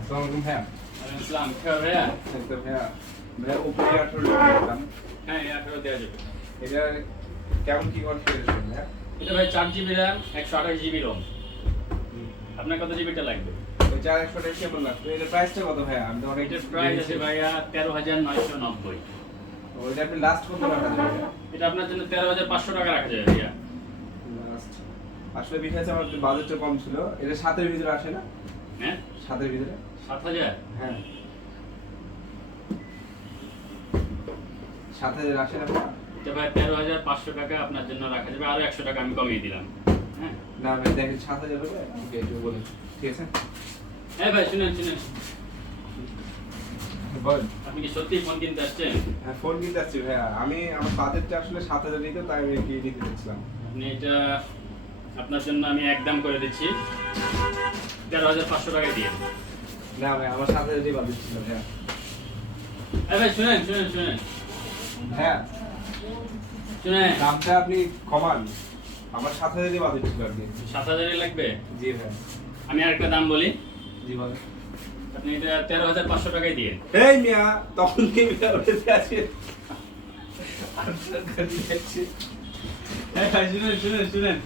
আসসালামু ভাইয়া। ইসলাম খেয়ে ভাইয়া তো ভাইয়া ভাইয়া উপরে 18 দিলাম। হ্যাঁ 18 দেওয়া যাবে। এটা কেমন কি কনফিগারেশন ভাইয়া? এটা ভাই 4 GB RAM 128 GB ROM। আপনার কত জিবিটা লাগবে? ওই 4100 কেমন লাগবে? এটা প্রাইসটা কত ভাইয়া? আমি তো অনেক এটার প্রাইস আছে ভাইয়া 13,990। ওইটা আপনি লাস্ট কত টাকা দেবেন ভাইয়া? এটা আপনার জন্য 13,500 টাকা রাখা যাবে ভাইয়া। লাস্ট আসলে বিষয় আমার একটু বাজেটটা কম ছিল। এটা 7 এর ভিতরে আসে না? হ্যাঁ 7 এর ভিতরে? 7,000। হ্যাঁ 7,000 আসে না ভাইয়া? এটা ভাই 13,500 টাকা আপনার জন্য রাখা যাবে, আরো 100 টাকা আমি কমিয়ে দিলাম। হ্যাঁ না ভাই দেখেন 7,000 হবে। ওকে একটু বলেন। ঠিক আছে? হ্যাঁ ভাই শুনেন। বল। আপনি কি সত্যি ফোন কিনতে আসছেন? হ্যাঁ ফোন কিনতে আসছি ভাইয়া। আমি আমার বাজেটটা আসলে 7,000 নিতে, তাই আমি কি নিতে চাচ্ছিলাম। আপনি এটা আপনার জন্য আমি একদম করে দিচ্ছি 13,500 টাকা দিয়ে। না ভাই আমার 7,000 এই বাজেট ছিল ভাইয়া। হ্যাঁ ভাই শুনেন। হ্যাঁ শুনেন দামটা আপনি কমান। আমার 7,000 এই বাজেট ছিল আর কি। 7,000 লাগবে। জি ভাই। আমি আরেকটা দাম বলি, জি বলেন। আপনি এটা 13,500 টাকায় দিয়ে। এই মিয়া তখন কি মিয়া উঠে আছে? আপনার গাড়ি যাচ্ছে। হ্যাঁ ভাই শুনেন